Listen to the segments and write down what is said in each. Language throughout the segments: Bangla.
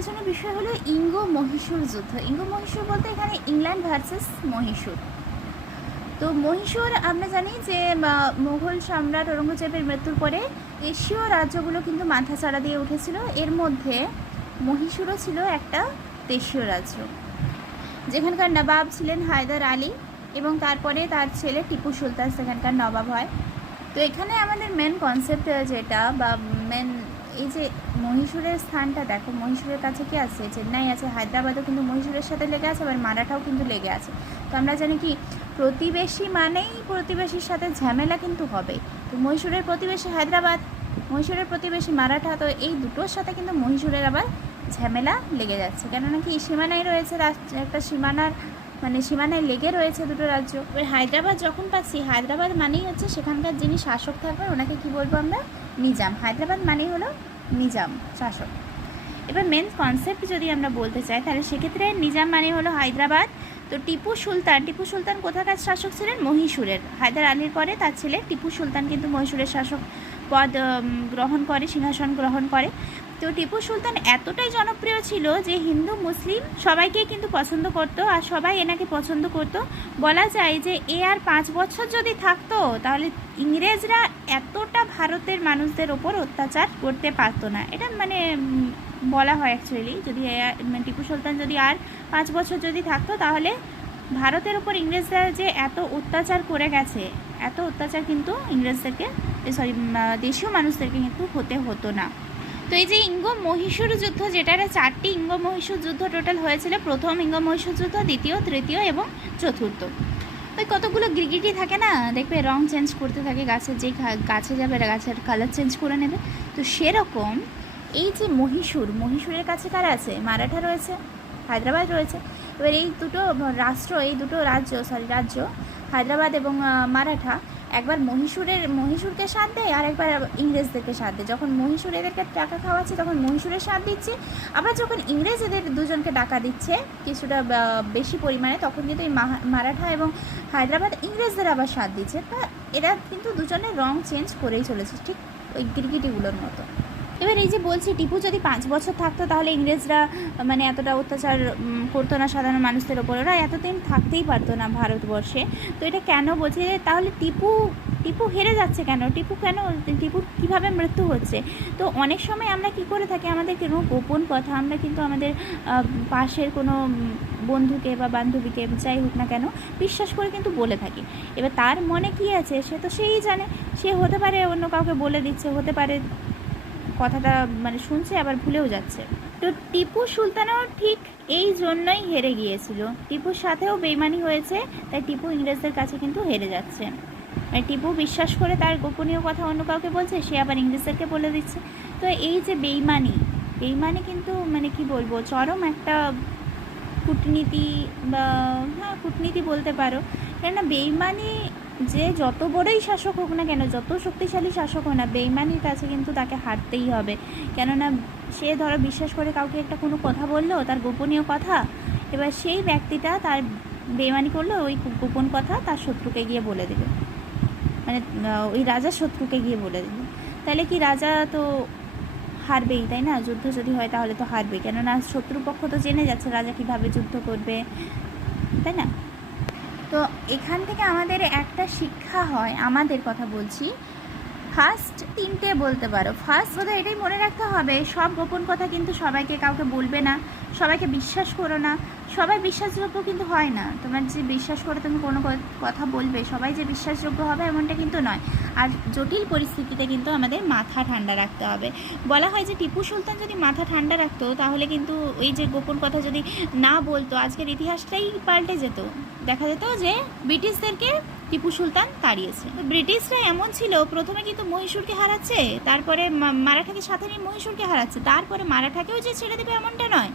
আলোচনার বিষয় হলো ইঙ্গ মহীশূর যুদ্ধ। ইঙ্গ মহীশূর বলতে এখানে ইংল্যান্ড ভার্সেস মহীশূর। তো মহীশূর আমরা জানি যে মুঘল সম্রাট ঔরঙ্গজেবের মৃত্যুর পরে এশীয় রাজ্যগুলো কিন্তু মাথাচাড়া দিয়ে উঠেছিল। এর মধ্যে মহীশূরও ছিল একটা দেশীয় রাজ্য, যেখানকার নবাব ছিলেন হায়দার আলী এবং তারপরে তার ছেলে টিপু সুলতান সেখানকার নবাব হয়। তো এখানে আমাদের মেন কনসেপ্ট যেটা বা মেন এই যে মহীশূরের স্থানটা দেখো, মহীশূরের কাছে কি আছে, চেন্নাই আছে, হায়দ্রাবাদও কিন্তু মহীশূরের সাথে লেগে আছে, আবার মারাঠাও কিন্তু লেগে আছে। তো আমরা জানি কি প্রতিবেশী মানেই প্রতিবেশীর সাথে ঝামেলা কিন্তু হবে। তো মহীশূরের প্রতিবেশী হায়দ্রাবাদ, মহীশূরের প্রতিবেশী মারাঠা, তো এই দুটোর সাথে কিন্তু মহীশূরের আবার ঝামেলা লেগে যাচ্ছে, কেননা কি সীমানায় রয়েছে একটা সীমানায় লেগে রয়েছে দুটো রাজ্য। এবার হায়দ্রাবাদ যখন পাচ্ছি, হায়দ্রাবাদ মানেই হচ্ছে সেখানকার যিনি শাসক থাকবেন ওনাকে কি বলবো আমরা, নিজাম। হায়দ্রাবাদ মানেই হলো নিজাম, শাসক। এবার মেন কনসেপ্ট যদি আমরা বলতে চাই তাহলে সেক্ষেত্রে নিজাম মানে হলো হায়দ্রাবাদ। তো টিপু সুলতান কোথাকার শাসক ছিলেন, মহীশূরের। হায়দার আলীর পরে তার ছেলে টিপু সুলতান কিন্তু মহীশূরের শাসক পদ গ্রহণ করে, সিংহাসন গ্রহণ করে। তো টিপু সুলতান এতটাই জনপ্রিয় ছিল যে হিন্দু মুসলিম সবাইকেই কিন্তু পছন্দ করতো, আর সবাই এনাকে পছন্দ করতো। বলা যায় যে এ আর 5 বছর যদি থাকতো তাহলে ইংরেজরা এতটা ভারতের মানুষদের ওপর অত্যাচার করতে পারতো না। এটা বলা হয় অ্যাকচুয়ালি, যদি টিপু সুলতান যদি আর 5 বছর যদি থাকতো তাহলে ভারতের ওপর ইংরেজরা যে এত অত্যাচার করে গেছে, এত অত্যাচার কিন্তু ইংরেজদেরকে দেশীয় মানুষদেরকে কিন্তু হতো না। তো এই যে ইঙ্গ মহীশূর যুদ্ধ, যেটা 4টি ইঙ্গ মহীশূর যুদ্ধ টোটাল হয়েছিল। প্রথম ইঙ্গ মহীশূর যুদ্ধ, দ্বিতীয়, তৃতীয় এবং চতুর্থ। ওই কতগুলো গিরগিটি থাকে না, দেখবে রং চেঞ্জ করতে থাকে, গাছের যেই গাছে যাবে গাছের কালার চেঞ্জ করে নেবে। তো সেরকম এই যে মহীশূরের কাছে কারা আছে, মারাঠা রয়েছে, হায়দ্রাবাদ রয়েছে। এবার এই দুটো রাজ্য হায়দ্রাবাদ এবং মারাঠা একবার মহীশূরকে সাথ দেয়, আর একবার ইংরেজদেরকে সাথ দেয়। যখন মহীশূর এদেরকে টাকা খাওয়াচ্ছে তখন মহীশূরের সাথ দিচ্ছে, আবার যখন ইংরেজ এদের দুজনকে টাকা দিচ্ছে কিছুটা বেশি পরিমাণে, তখন কিন্তু এই মারাঠা এবং হায়দ্রাবাদ ইংরেজদের আবার সাথ দিচ্ছে। তা এরা কিন্তু দুজনের রং চেঞ্জ করেই চলেছে, ঠিক ওই গিরগিটিগুলোর মতো। এবার এই যে বলছি টিপু যদি 5 বছর থাকতো তাহলে ইংরেজরা এতটা অত্যাচার করতো না সাধারণ মানুষদের ওপর, ওরা এতদিন থাকতেই পারতো না ভারতবর্ষে। তো এটা কেন বলছি, তাহলে টিপু হেরে যাচ্ছে কেন, টিপুর কীভাবে মৃত্যু হচ্ছে? তো অনেক সময় আমরা কি করে থাকি, আমাদের কোনো গোপন কথা আমরা কিন্তু আমাদের পাশের কোনো বন্ধুকে বা বান্ধবীকে যাই হোক না কেন বিশ্বাস করে কিন্তু বলে থাকি। এবার তার মনে কি আছে সে তো সেই জানে, সে হতে পারে অন্য কাউকে বলে দিচ্ছে, হতে পারে কথাটা শুনছে আবার ভুলেও যাচ্ছে। তো টিপু সুলতানও ঠিক এই জন্যই হেরে গিয়েছিল, টিপুর সাথেও বেইমানি হয়েছে, তাই টিপু ইংরেজদের কাছে কিন্তু হেরে যাচ্ছে। টিপু বিশ্বাস করে তার গোপনীয় কথা অন্য কাউকে বলছে, সে আবার ইংরেজদেরকে বলে দিচ্ছে। তো এই যে বেইমানি কিন্তু কি বলবো, চরম একটা কূটনীতি বা কূটনীতি বলতে পারো। কেননা বেইমানি যে যত বড়ই শাসক হোক না কেন, যত শক্তিশালী শাসক হোক না, বেইমানির কাছে কিন্তু তাকে হারতেই হবে। কেননা সে ধরো বিশ্বাস করে কাউকে একটা কোনো কথা বললো, তার গোপনীয় কথা, এবার সেই ব্যক্তিটা তার বেইমানি করলো, ওই গোপন কথা তার শত্রুকে গিয়ে বলে দেবে, ওই রাজার শত্রুকে গিয়ে বলে দেবে। তাহলে কি রাজা তো হারবেই, তাই না? যুদ্ধ যদি হয় তাহলে তো হারবে, কেননা শত্রুপক্ষ তো জেনে যাচ্ছে রাজা কীভাবে যুদ্ধ করবে, তাই না? তো এখান থেকে আমাদের একটা শিক্ষা হয়, আমাদের কথা বলছি, ফার্স্ট 3টে বলতে পারো। ফার্স্ট বোধহয় এটাই মনে রাখতে হবে, সব গোপন কথা কিন্তু সবাইকে কাউকে বলবে না, সবাইকে বিশ্বাস করো না, সবাই বিশ্বাসযোগ্য কিন্তু হয় না। তোমার যে বিশ্বাস করে তুমি কোনো কথা বলবে সবাই যে বিশ্বাসযোগ্য হবে এমনটা কিন্তু নয়। আর জটিল পরিস্থিতিতে কিন্তু আমাদের মাথা ঠান্ডা রাখতে হবে। বলা হয় যে টিপু সুলতান যদি মাথা ঠান্ডা রাখতো তাহলে কিন্তু এই যে গোপন কথা যদি না বলতো, আজকের ইতিহাসটাই পাল্টে যেত। দেখা যেত যে ব্রিটিশদেরকে টিপু সুলতান তাড়িয়েছে। ব্রিটিশরা এমন ছিল, প্রথমে কিন্তু মহীশূরকে হারাচ্ছে, তারপরে মারাঠাকে সাথে নিয়ে মহীশূরকে হারাচ্ছে, তারপরে মারাঠাকেও যে ছেড়ে দেবে এমনটা নয়,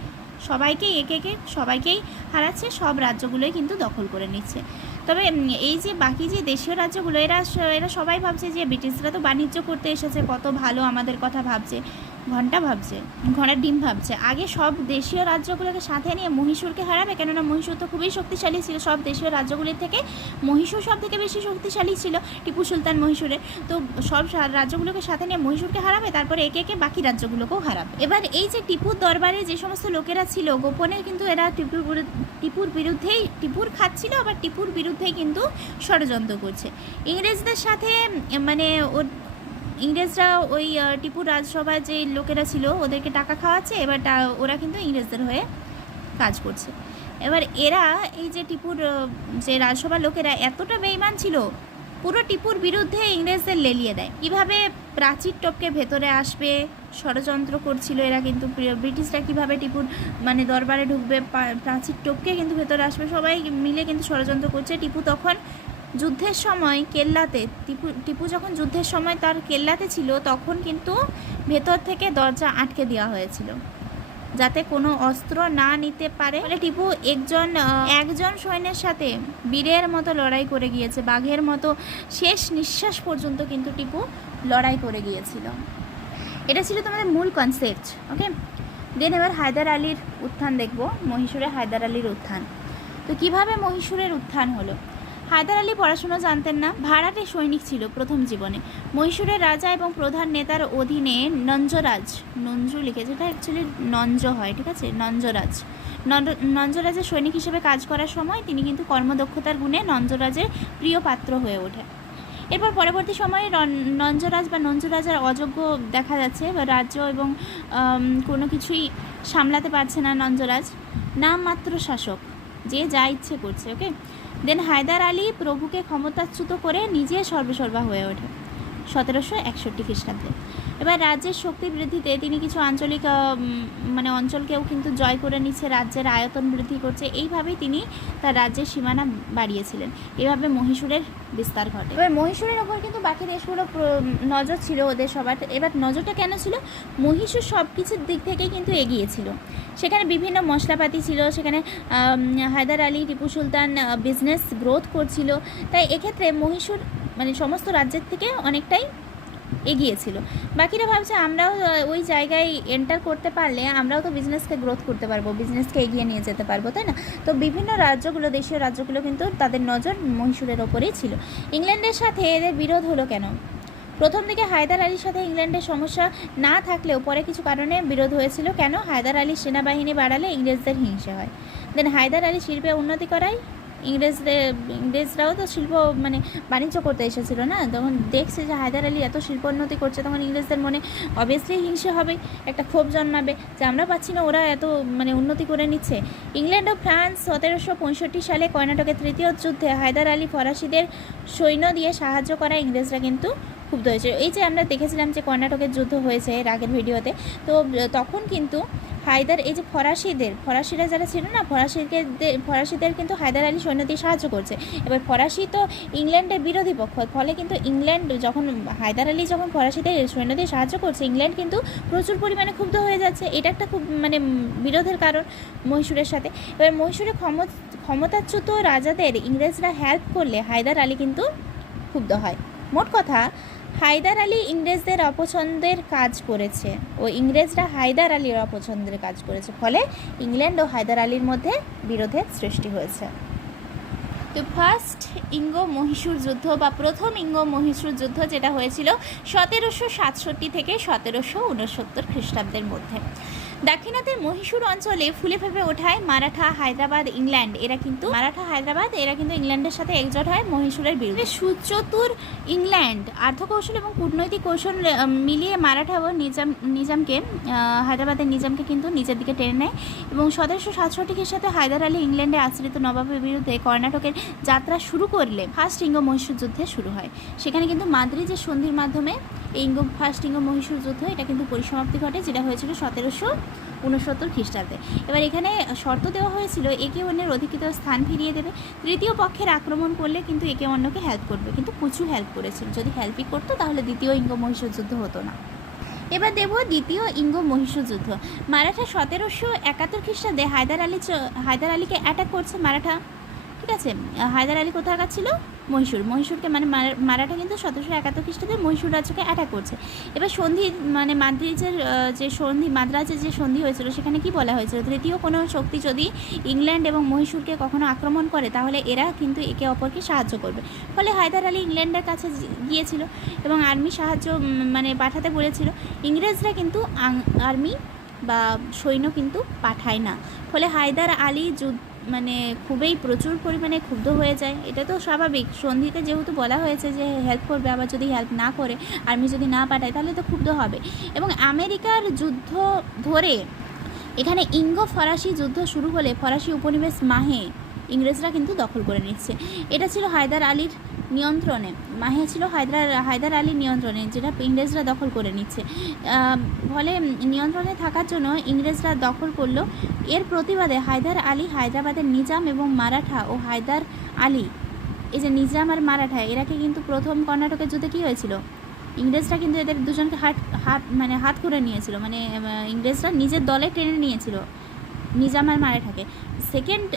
সবাইকেই একে সবাইকেই হারাচ্ছে, সব রাজ্যগুলোই কিন্তু দখল করে নিচ্ছে। তবে এই যে বাকি যে দেশীয় রাজ্যগুলো, এরা সবাই ভাবছে যে ব্রিটিশরা তো বাণিজ্য করতে এসেছে, কত ভালো আমাদের কথা ভাবছে, ঘন্টা ভাবছে, ঘোড়ার ডিম ভাবছে। আগে সব দেশীয় রাজ্যগুলোকে সাথে নিয়ে মহীশূরকে হারাবে, কেননা মহীশূর তো খুবই শক্তিশালী ছিল। সব দেশীয় রাজ্যগুলির থেকে মহীশূর সব থেকে বেশি শক্তিশালী ছিল, টিপু সুলতান মহীশূরে। তো সব রাজ্যগুলোকে সাথে নিয়ে মহীশূরকে হারাবে, তারপরে একে একে বাকি রাজ্যগুলোকেও হারাবে। এবার এই যে টিপুর দরবারে যে সমস্ত লোকেরা ছিল গোপনে, কিন্তু এরা টিপুর বিরুদ্ধেই, টিপুর খাচ্ছিল, আবার টিপুর বিরুদ্ধেই কিন্তু ষড়যন্ত্র করছে ইংরেজদের সাথে। মানে ইংরেজরা ওই টিপুর রাজসভায় যে লোকেরা ছিল ওদেরকে টাকা খাওয়াচ্ছে, এবার ওরা কিন্তু ইংরেজদের হয়ে কাজ করছে। এবার এরা এই যে টিপুর যে রাজসভার লোকেরা এতটা বেঈমান ছিল, পুরো টিপুর বিরুদ্ধে ইংরেজদের লেলিয়ে দেয়। কীভাবে প্রাচীর টপকে ভেতরে আসবে ষড়যন্ত্র করছিল এরা, কিন্তু ব্রিটিশরা কীভাবে টিপুর মানে দরবারে ঢুকবে, প্রাচীর টপকে কিন্তু ভেতরে আসবে, সবাই মিলে কিন্তু ষড়যন্ত্র করছে। টিপু তখন যুদ্ধের সময় কেল্লাতে, টিপু যখন যুদ্ধের সময় তার কেল্লাতে ছিল, তখন কিন্তু ভেতর থেকে দরজা আটকে দেওয়া হয়েছিল যাতে কোনো অস্ত্র না নিতে পারে। ফলে টিপু একজন সৈন্যের সাথে বীরের মতো লড়াই করে গিয়েছে, বাঘের মতো শেষ নিঃশ্বাস পর্যন্ত কিন্তু টিপু লড়াই করে গিয়েছিল। এটা ছিল তোমাদের মূল কনসেপ্ট। ওকে, দেন এবার হায়দার আলীর উত্থান দেখব, মহীশূরে হায়দার আলীর উত্থান। তো কিভাবে মহীশূরের উত্থান হলো? হায়দার আলী পড়াশুনো জানতেন না, ভাড়াটে সৈনিক ছিল প্রথম জীবনে। মহীশূরের রাজা এবং প্রধান নেতার অধীনে নঞ্জরাজ, নঞ্জু লিখেছে, এটা অ্যাকচুয়ালি নঞ্জ হয়, ঠিক আছে, নঞ্জরাজের সৈনিক হিসেবে কাজ করার সময় তিনি কিন্তু কর্মদক্ষতার গুণে নঞ্জরাজের প্রিয় পাত্র হয়ে ওঠে। এরপর পরবর্তী সময়ে নঞ্জরাজ বা নঞ্জরাজার অযোগ্য দেখা যাচ্ছে, বা রাজ্য এবং কোনো কিছুই সামলাতে পারছে না নঞ্জরাজ, নামমাত্র শাসক, যে যা ইচ্ছে করছে। ওকে, দেন হায়দার আলী প্রভুকে ক্ষমতাচ্যুত করে নিজে সর্বেসর্বা হয়ে ওঠে 1761 খ্রিস্টাব্দে। এবার রাজ্যের শক্তি বৃদ্ধিতে তিনি কিছু আঞ্চলিক অঞ্চলকেও কিন্তু জয় করে নিচ্ছে, রাজ্যের আয়তন বৃদ্ধি করছে। এইভাবেই তিনি তার রাজ্যের সীমানা বাড়িয়েছিলেন। এভাবে মহীশূরের বিস্তার ঘটে। এবার মহীশূরের ওপর কিন্তু বাকি দেশগুলো নজর ছিল ওদের সবার। এবার নজরটা কেন ছিল? মহীশূর সব কিছুর দিক থেকেই কিন্তু এগিয়েছিল। সেখানে বিভিন্ন মশলাপাতি ছিল, সেখানে হায়দার আলী, টিপু সুলতান বিজনেস গ্রোথ করছিল। তাই এক্ষেত্রে মহীশূর সমস্ত রাজ্যের থেকে অনেকটাই এগিয়েছিল। বাকিরা ভাবছে আমরাও ওই জায়গায় এন্টার করতে পারলে আমরাও তো বিজনেসকে গ্রোথ করতে পারবো, বিজনেসকে এগিয়ে নিয়ে যেতে পারবো, তাই না? তো বিভিন্ন রাজ্যগুলো, দেশীয় রাজ্যগুলো কিন্তু তাদের নজর মহীশূরের ওপরেই ছিল। ইংল্যান্ডের সাথে এদের বিরোধ হলো কেন? প্রথম দিকে হায়দার আলীর সাথে ইংল্যান্ডের সমস্যা না থাকলেও পরে কিছু কারণে বিরোধ হয়েছিল। কেন? হায়দার আলীর সেনাবাহিনী বাড়ালে ইংরেজদের হিংসে হয়। দেন হায়দার আলী শিল্পে উন্নতি করায় ইংরেজরাও তো শিল্প বাণিজ্য করতে এসেছিল না, তখন দেখছে যে হায়দার আলী এত শিল্পোন্নতি করছে, তখন ইংরেজদের মনে অবভিয়াসলি হিংসে হবে, একটা ক্ষোভ জন্মাবে যে আমরা পাচ্ছি না, ওরা এত উন্নতি করে নিচ্ছে। ইংল্যান্ড ও ফ্রান্স 1765 সালে কর্ণাটকের তৃতীয় যুদ্ধে হায়দার আলী ফরাসিদের সৈন্য দিয়ে সাহায্য করা ইংরেজরা কিন্তু ক্ষুব্ধ হয়েছে। এই যে আমরা দেখেছিলাম যে কর্ণাটকের যুদ্ধ হয়েছে এর আগের ভিডিওতে, তো তখন কিন্তু এই যে ফরাসিরা যারা ছিল না, ফরাসিদের কিন্তু হায়দার আলী সৈন্য দিয়ে সাহায্য করছে। এবার ফরাসি তো ইংল্যান্ডের বিরোধী পক্ষ, ফলে কিন্তু ইংল্যান্ড হায়দার আলী যখন ফরাসিদের সৈন্য দিয়ে সাহায্য করছে, ইংল্যান্ড কিন্তু প্রচুর পরিমাণে ক্ষুব্ধ হয়ে যাচ্ছে। এটা একটা খুব বিরোধের কারণ মহীশূরের সাথে। এবার মহীশূরে ক্ষমতাচ্যুত রাজাদের ইংরেজরা হেল্প করলে হায়দার আলী কিন্তু ক্ষুব্ধ হয়। মোট কথা, হায়দার আলী ইংরেজদের অপছন্দের কাজ করেছে ও ইংরেজরা হায়দার আলীর অপছন্দের কাজ করেছে, ফলে ইংল্যান্ড ও হায়দার আলীর মধ্যে বিরোধের সৃষ্টি হয়েছে। তো ফার্স্ট ইঙ্গো মহীশূর যুদ্ধ বা প্রথম ইঙ্গো মহীশূর যুদ্ধ যেটা হয়েছিল 1767 থেকে 1769 খ্রিস্টাব্দের মধ্যে। দাক্ষিণাত্যের মহীশূর অঞ্চলে ফুলে ফেপে ওঠায় মারাঠা, হায়দ্রাবাদ, ইংল্যান্ড। এরা কিন্তু ইংল্যান্ডের সাথে একজোট হয় মহীশূরের বিরুদ্ধে। সুচতুর ইংল্যান্ড আর্থকৌশল এবং কূটনৈতিক কৌশল মিলিয়ে মারাঠা ও হায়দ্রাবাদের নিজামকে কিন্তু নিজের দিকে টেনে নেয় এবং 1767 খ্রিস্টাব্দে হায়দার আলী ইংল্যান্ডে আশ্রিত নবাবের বিরুদ্ধে কর্ণাটকের যাত্রা শুরু করলে ফার্স্ট ইঙ্গো মহীশূর যুদ্ধে শুরু হয়। সেখানে কিন্তু মাদ্রিজের সন্ধির মাধ্যমে এই ফার্স্ট ইঙ্গো মহীশূর যুদ্ধ এটা কিন্তু পরিসমাপ্তি ঘটে, যেটা হয়েছিল 1769 খ্রিস্টাব্দে। এবার এখানে শর্ত দেওয়া হয়েছিল একে অন্যের অধিকৃত স্থান ফিরিয়ে দেবে, তৃতীয় পক্ষের আক্রমণ করলে কিন্তু একে অন্যকে হেল্প করবে, কিন্তু প্রচুর হেল্প করেছিল। যদি হেল্পই করতো তাহলে দ্বিতীয় ইঙ্গো মহীশূর যুদ্ধ হতো না। এবার দেব দ্বিতীয় ইঙ্গো মহীশূর যুদ্ধ। মারাঠা 1771 খ্রিস্টাব্দে হায়দার আলীকে অ্যাটাক করছে মারাঠা, ঠিক আছে। হায়দার আলী কোথাকার ছিল? মহীশূরকে মানে মারাঠা কিন্তু 1771 খ্রিস্টাব্দে মহীশূর রাজ্যকে অ্যাটাক করছে। এবার সন্ধি মানে মাদ্রাজের যে সন্ধি হয়েছিল সেখানে কি বলা হয়েছিল, তৃতীয় কোনো শক্তি যদি ইংল্যান্ড এবং মহীশূরকে কখনো আক্রমণ করে তাহলে এরা কিন্তু একে অপরকে সাহায্য করবে। ফলে হায়দার আলী ইংল্যান্ডের কাছে গিয়েছিল এবং আর্মি সাহায্য মানে পাঠাতে বলেছিল। ইংরেজরা কিন্তু আর্মি বা সৈন্য কিন্তু পাঠায় না। ফলে হায়দার আলী মানে খুবই প্রচুর পরিমাণে ক্ষুব্ধ হয়ে যায়। এটা তো স্বাভাবিক, সন্ধিতে যেহেতু বলা হয়েছে যে হেল্প করবে, আবার যদি হেল্প না করে, আর্মি যদি না পাঠায় তাহলে তো ক্ষুব্ধ হবে। এবং আমেরিকার যুদ্ধ ধরে এখানে ইঙ্গো ফরাসি যুদ্ধ শুরু হলে ফরাসি উপনিবেশ মাহে ইংরেজরা কিন্তু দখল করে নিচ্ছে। এটা ছিল হায়দার আলীর নিয়ন্ত্রণে, মাহে ছিল হায়দার আলীর নিয়ন্ত্রণে, যেটা ইংরেজরা দখল করে নিচ্ছে। ফলে নিয়ন্ত্রণে থাকার জন্য ইংরেজরা দখল করলো। এর প্রতিবাদে হায়দার আলী হায়দ্রাবাদের নিজাম এবং মারাঠা ও হায়দার আলী, এই যে নিজাম আর মারাঠা, এরাকে কিন্তু প্রথম কর্ণাটকের যুদ্ধে কী হয়েছিল, ইংরেজরা কিন্তু এদের দুজনকে হাত করে নিয়েছিল, মানে ইংরেজরা নিজের দলে টেনে নিয়েছিল নিজাম আর মারাঠাকে। সেকেন্ড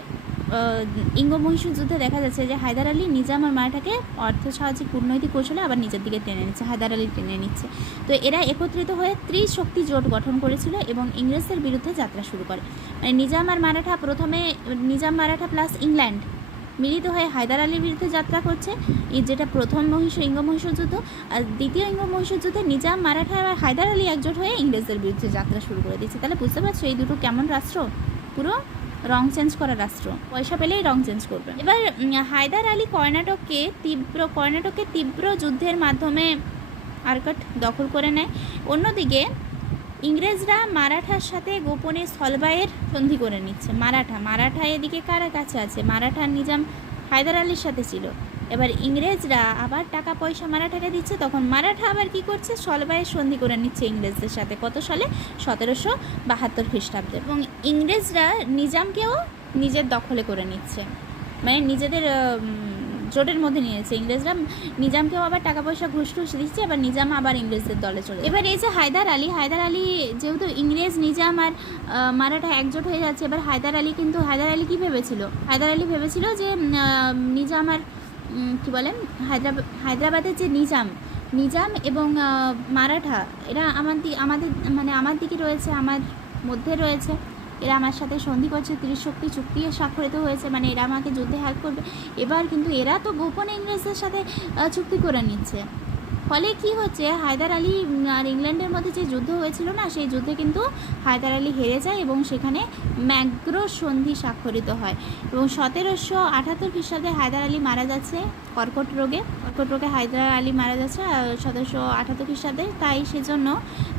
ইঙ্গো মহীশূর যুদ্ধে দেখা যাচ্ছে যে হায়দার আলী নিজাম আর মারাঠাকে অর্থ সাহায্যে কূটনৈতিক কৌশলে আবার নিজের দিকে টেনে নিচ্ছে, হায়দার আলী টেনে নিচ্ছে। তো এরা একত্রিত হয়ে ত্রিশক্তি জোট গঠন করেছিল এবং ইংরেজদের বিরুদ্ধে যাত্রা শুরু করে। মানে নিজাম আর মারাঠা, প্রথমে নিজাম মারাঠা প্লাস ইংল্যান্ড মিলিত হয়ে হায়দার আলীর বিরুদ্ধে যাত্রা করছে, যেটা প্রথম ইঙ্গো মহীশূর যুদ্ধ। আর দ্বিতীয় ইঙ্গো মহীশূর যুদ্ধে নিজাম মারাঠা আর হায়দার আলী একজোট হয়ে ইংরেজদের বিরুদ্ধে যাত্রা শুরু করে দিচ্ছে। তাহলে বুঝতে পারছো এই দুটো কেমন রাষ্ট্র, পুরো রং চেঞ্জ করা রাষ্ট্র, পয়সা পেলেই রং চেঞ্জ করবে। এবার হায়দার আলী কর্ণাটককে তীব্র যুদ্ধের মাধ্যমে আরকট দখল করে নেয়। অন্যদিকে ইংরেজরা মারাঠার সাথে গোপনে স্থলবায়ের সন্ধি করে নিচ্ছে। মারাঠা এদিকে কার কাছে আছে, মারাঠা নিজাম হায়দার আলীর সাথে ছিল। এবার ইংরেজরা আবার টাকা পয়সা মারাঠাকে দিচ্ছে, তখন মারাঠা আবার কি করছে, স্থলবায়ের সন্ধি করে নিচ্ছে ইংরেজদের সাথে। কত সালে? 1772 খ্রিস্টাব্দে। এবং ইংরেজরা নিজামকেও নিজের দখলে করে নিচ্ছে, মানে নিজেদের জোটের মধ্যে নিয়েছে। ইংরেজরা নিজামকেও আবার টাকা পয়সা ঘুষ দিচ্ছে, আবার নিজাম আবার ইংরেজদের দলে চলে। এবার এই যে হায়দার আলী যেহেতু ইংরেজ নিজাম আর মারাঠা একজোট হয়ে যাচ্ছে, এবার হায়দার আলী কী ভেবেছিল, হায়দার আলী ভেবেছিল যে নিজাম আর কী বলেন হায়দ্রাবাদের যে নিজাম এবং মারাঠা, এরা আমার দিকে রয়েছে, আমার মধ্যে রয়েছে, এরা আমার সাথে সন্ধি করছে, ত্রিশক্তি চুক্তি স্বাক্ষরিত হয়েছে, মানে এরা আমাকে যুদ্ধে হেল্প করবে। এবার কিন্তু এরা তো গোপনে ইংরেজদের সাথে চুক্তি করে নিচ্ছে। ফলে কি হচ্ছে, হায়দার আলী আর ইংল্যান্ডের মধ্যে যে যুদ্ধ হয়েছিল না, সেই যুদ্ধে কিন্তু হায়দার আলী হেরে যায় এবং সেখানে ম্যাগ্রো সন্ধি স্বাক্ষরিত হয়। এবং 1778 খ্রিস্টাব্দে হায়দার আলী মারা যাচ্ছে কর্কট রোগে হায়দার আলী মারা যাচ্ছে 1778 খ্রিস্টাব্দে। তাই সেজন্য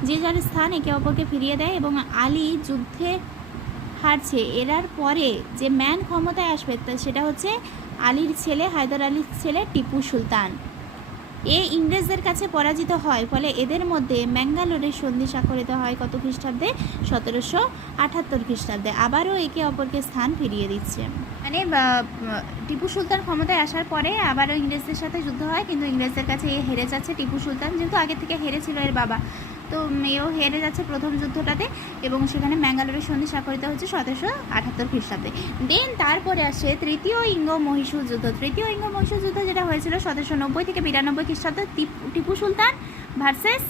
যে যার স্থান একে অপরকে ফিরিয়ে দেয় এবং আলী যুদ্ধে হারছে। এরার পরে যে ম্যান ক্ষমতায় আসবে সেটা হচ্ছে হায়দার আলীর ছেলে টিপু সুলতান। ইংরেজদের কাছে পরাজিত হয়, ফলে এদের মধ্যে ম্যাঙ্গালোরের সন্ধি স্বাক্ষরিত হয় কত খ্রিস্টাব্দে? 1778 খ্রিস্টাব্দে। আবারও একে অপরকে স্থান ফিরিয়ে দিচ্ছে, মানে টিপু সুলতান ক্ষমতায় আসার পরে আবারও ইংরেজদের সাথে যুদ্ধ হয়, কিন্তু ইংরেজদের কাছে হেরে যাচ্ছে টিপু সুলতান, যেহেতু আগে থেকে হেরেছিল এর বাবা, তো এও হেরে যাচ্ছে প্রথম যুদ্ধটাতে এবং সেখানে ম্যাঙ্গালোরের সন্ধি স্বাক্ষরিত হচ্ছে 1778 খ্রিস্টাব্দে। দেন তারপরে আসে তৃতীয় ইঙ্গো মহীশূর যুদ্ধ, যেটা হয়েছিল 1790 থেকে 92 খ্রিস্টাব্দে। টিপু সুলতান ভার্সেস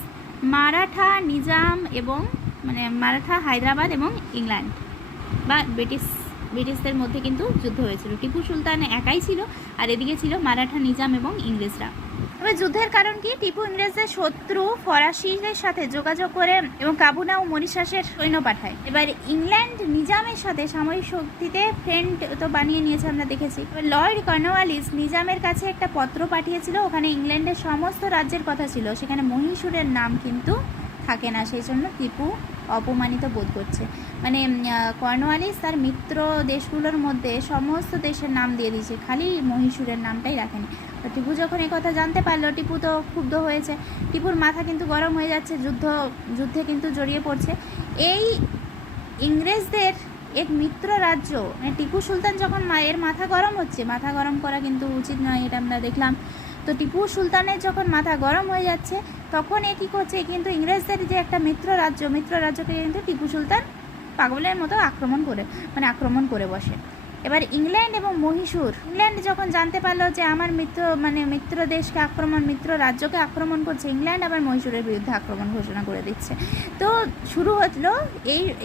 মারাঠা নিজাম এবং মানে মারাঠা হায়দ্রাবাদ এবং ইংল্যান্ড বা ব্রিটিশদের মধ্যে কিন্তু যুদ্ধ হয়েছিল। টিপু সুলতান একাই ছিল আর এদিকে ছিল মারাঠা নিজাম এবং ইংরেজরা। তবে যুদ্ধের কারণ কি? টিপু ইংরেজদের শত্রু ফরাসিদের সাথে যোগাযোগ করে এবং কাবুনা ও মরিশাসের সৈন্য পাঠায়। এবার ইংল্যান্ড নিজামের সাথে সামরিক শক্তিতে ফ্রেন্ড তো বানিয়ে নিয়েছে, আমরা দেখেছি। লর্ড কর্নওয়ালিস নিজামের কাছে একটা পত্র পাঠিয়েছিল, ওখানে ইংল্যান্ডের সমস্ত রাজ্যের কথা ছিল, সেখানে মহীশূরের নাম কিন্তু থাকে না, সেই জন্য টিপু অপমানিত বোধ করছে। মানে কর্নওয়ালিস তার মিত্র দেশগুলোর মধ্যে সমস্ত দেশের নাম দিয়ে দিয়েছে, খালি মহীশূরের নামটাই রাখেনি। তো টিপু যখন এই কথা জানতে পারলো, টিপু তো ক্ষুব্ধ হয়েছে, টিপুর মাথা কিন্তু গরম হয়ে যাচ্ছে, যুদ্ধে কিন্তু জড়িয়ে পড়ছে। এই ইংরেজদের এক মিত্র রাজ্য, মানে টিপু সুলতান যখন এর মাথা গরম হচ্ছে, মাথা গরম করা কিন্তু উচিত নয়, এটা আমরা দেখলাম। তো টিপু সুলতানের যখন মাথা গরম হয়ে যাচ্ছে, তখন এ কী করছে, কিন্তু ইংরেজদের যে একটা মিত্র রাজ্যকে কিন্তু টিপু সুলতান পাগলের মতো আক্রমণ করে বসে। এবার ইংল্যান্ড এবং মহীশূর, ইংল্যান্ড যখন জানতে পারলো যে আমার মিত্র দেশকে আক্রমণ, মিত্র রাজ্যকে আক্রমণ করছে, ইংল্যান্ড আবার মহীশূরের বিরুদ্ধে আক্রমণ ঘোষণা করে দিচ্ছে। তো শুরু হলো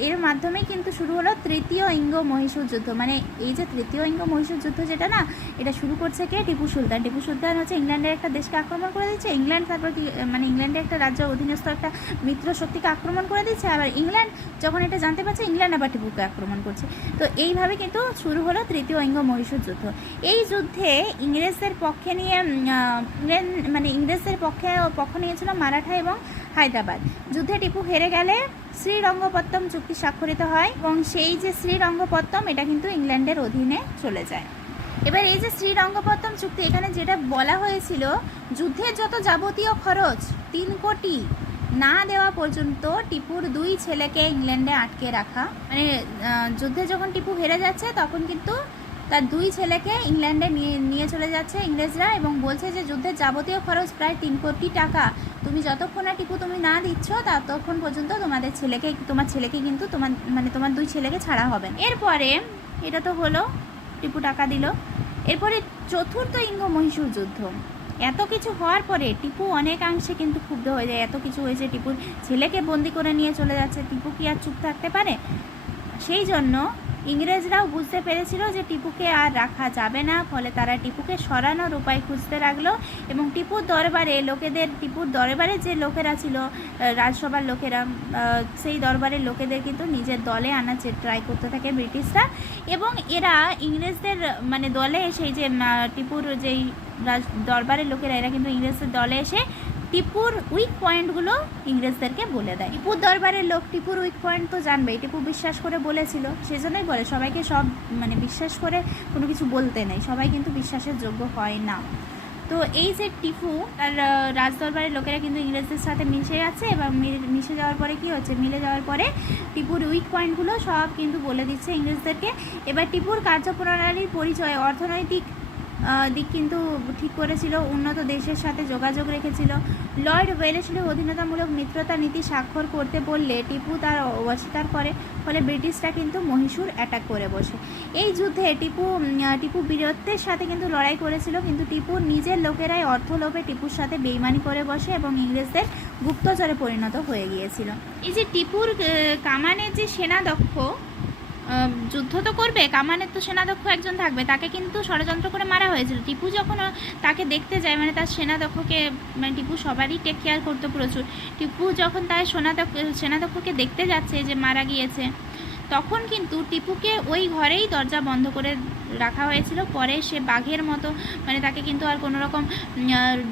এর মাধ্যমেই কিন্তু শুরু হলো তৃতীয় ইঙ্গ মহীশূর যুদ্ধ। মানে এই যে তৃতীয় ইঙ্গ মহীশূর যুদ্ধ যেটা না, এটা শুরু করছে কে? টিপু সুলতান। টিপু সুলতান হচ্ছে ইংল্যান্ডের একটা দেশকে আক্রমণ করে দিচ্ছে, ইংল্যান্ড তারপর কি মানে ইংল্যান্ডের একটা রাজ্য অধীনস্থ একটা মিত্র শক্তিকে আক্রমণ করে দিচ্ছে, আবার ইংল্যান্ড যখন এটা জানতে পারছে, ইংল্যান্ড আবার টিপুকে আক্রমণ করছে। তো এইভাবে কিন্তু শুরু হলো তৃতীয় ইঙ্গ মহীশূর যুদ্ধ। এই যুদ্ধে ইংরেজদের পক্ষে নিয়ে ইংরেজদের পক্ষ নিয়েছিল মারাঠা এবং হায়দ্রাবাদ। যুদ্ধে টিপু হেরে গেলে শ্রীরঙ্গপত্তম চুক্তি স্বাক্ষরিত হয় এবং সেই যে শ্রীরঙ্গপত্তম এটা কিন্তু ইংল্যান্ডের অধীনে চলে যায়। এবার এই যে শ্রীরঙ্গপত্তম চুক্তি, এখানে যেটা বলা হয়েছিল, যুদ্ধের যত যাবতীয় খরচ 3 কোটি না দেওয়া পর্যন্ত টিপুর 2 ছেলেকে ইংল্যান্ডে আটকে রাখা। মানে যুদ্ধে যখন টিপু হেরে যাচ্ছে তখন কিন্তু তার 2 ছেলেকে ইংল্যান্ডে নিয়ে চলে যাচ্ছে ইংরেজরা এবং বলছে যে যুদ্ধের যাবতীয় খরচ প্রায় 3 কোটি টাকা, তুমি যতক্ষণ না টিপু তুমি না দিচ্ছ ততক্ষণ পর্যন্ত তোমার ছেলেকে কিন্তু তোমার 2 ছেলেকে ছাড়া হবে। এরপরে এটা তো হলো, টিপু টাকা দিল। এরপরে চতুর্থ ইঙ্গ মহীশূর যুদ্ধ। এত কিছু হওয়ার পরে টিপু অনেকাংশে কিন্তু ক্ষুব্ধ হয়ে যায়। এত কিছু হয়েছে, টিপুর ছেলেকে বন্দি করে নিয়ে চলে যাচ্ছে, টিপু কি আর চুপ থাকতে পারে? সেই জন্য ইংরেজরাও বুঝতে পেরেছিল যে টিপুকে আর রাখা যাবে না, ফলে তারা টিপুকে সরানোর উপায় খুঁজতে লাগলো এবং টিপুর দরবারে যে লোকেরা ছিল, রাজসভার লোকেরা, সেই দরবারের লোকেদের কিন্তু নিজের দলে আনার ট্রাই করতে থাকে ব্রিটিশরা। এবং এরা ইংরেজদের দলে এসে, যে টিপুর যেই দরবারের লোকেরা, এরা কিন্তু ইংরেজদের দলে এসে টিপুর উইক পয়েন্টগুলো ইংরেজদেরকে বলে দেয়। টিপুর দরবারের লোক টিপুর উইক পয়েন্ট তো জানবেই, টিপু বিশ্বাস করে বলেছিল, সেজন্যই বলে সবাইকে সব বিশ্বাস করে কোনো কিছু বলতে নেই, সবাই কিন্তু বিশ্বাসের যোগ্য হয় না। তো এই যে টিপু তার রাজদরবারের লোকেরা কিন্তু ইংরেজদের সাথে মিশে যাচ্ছে এবং মিশে যাওয়ার পরে কি হচ্ছে, মিলে যাওয়ার পরে টিপুর উইক পয়েন্টগুলো সব কিন্তু বলে দিচ্ছে ইংরেজদেরকে। এবার টিপুর কার্যপ্রণালীর পরিচয় অর্থনৈতিক দিক কিন্তু ঠিক করেছিল, উন্নত দেশের সাথে যোগাযোগ রেখেছিল। লর্ড ওয়েলেসলি অধীনতামূলক মিত্রতা নীতি স্বাক্ষর করতে বললে টিপু তার অস্বীকার করে, ফলে ব্রিটিশরা কিন্তু মহীশূর অ্যাটাক করে বসে। এই যুদ্ধে টিপু বীরত্বের সাথে কিন্তু লড়াই করেছিল, কিন্তু টিপুর নিজের লোকেরাই অর্থ লোভে টিপুর সাথে বেইমানি করে বসে এবং ইংরেজদের গুপ্তচরে পরিণত হয়ে গিয়েছিল। এই যে টিপুর কামানের যে সেনাদক্ষ, যুদ্ধ তো করবে, কামানের তো সেনাদক্ষ একজন থাকবে, তাকে কিন্তু ষড়যন্ত্র করে মারা হয়েছিল। টিপু যখন তাকে দেখতে যায়, তার সেনাদক্ষকে, টিপু সবারই টেক কেয়ার করতো প্রচুর, টিপু যখন তার সেনাদক্ষকে দেখতে যাচ্ছে যে মারা গিয়েছে, তখন কিন্তু টিপুকে ওই ঘরেই দরজা বন্ধ করে রাখা হয়েছিল। পরে সে বাঘের মতো, তাকে কিন্তু আর কোনো রকম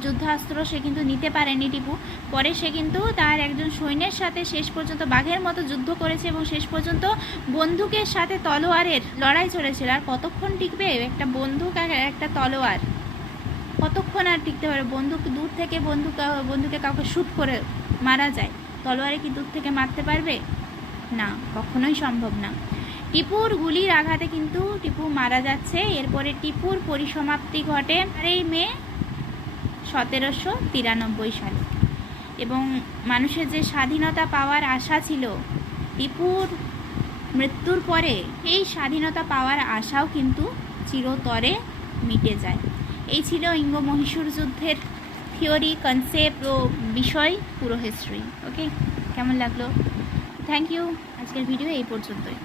যুদ্ধাস্ত্র সে কিন্তু নিতে পারেনি টিপু। পরে সে কিন্তু তার একজন সৈন্যের সাথে শেষ পর্যন্ত বাঘের মতো যুদ্ধ করেছে এবং শেষ পর্যন্ত বন্দুকের সাথে তলোয়ারের লড়াই চলেছিল। আর কতক্ষণ টিকবে একটা বন্দুক আর একটা তলোয়ার, কতক্ষণ আর টিকতে পারে? বন্দুক দূর থেকে বন্দুকে কাউকে শ্যুট করে মারা যায়, তলোয়ারে কি দূর থেকে মারতে পারবে? না, কখনোই সম্ভব না। টিপুর গুলির আঘাতে কিন্তু টিপু মারা যাচ্ছে। এরপরে টিপুর পরিসমাপ্তি ঘটে 4 মে 1793 সালে। এবং মানুষের যে স্বাধীনতা পাওয়ার আশা ছিল টিপুর মৃত্যুর পরে, এই স্বাধীনতা পাওয়ার আশাও কিন্তু চিরতরে মিটে যায়। এই ছিল ইঙ্গ মহীশূর যুদ্ধের থিওরি, কনসেপ্ট ও বিষয়, পুরো হিস্ট্রি। ওকে, কেমন লাগলো? Thank you. আজকের ভিডিও এই পর্যন্তই।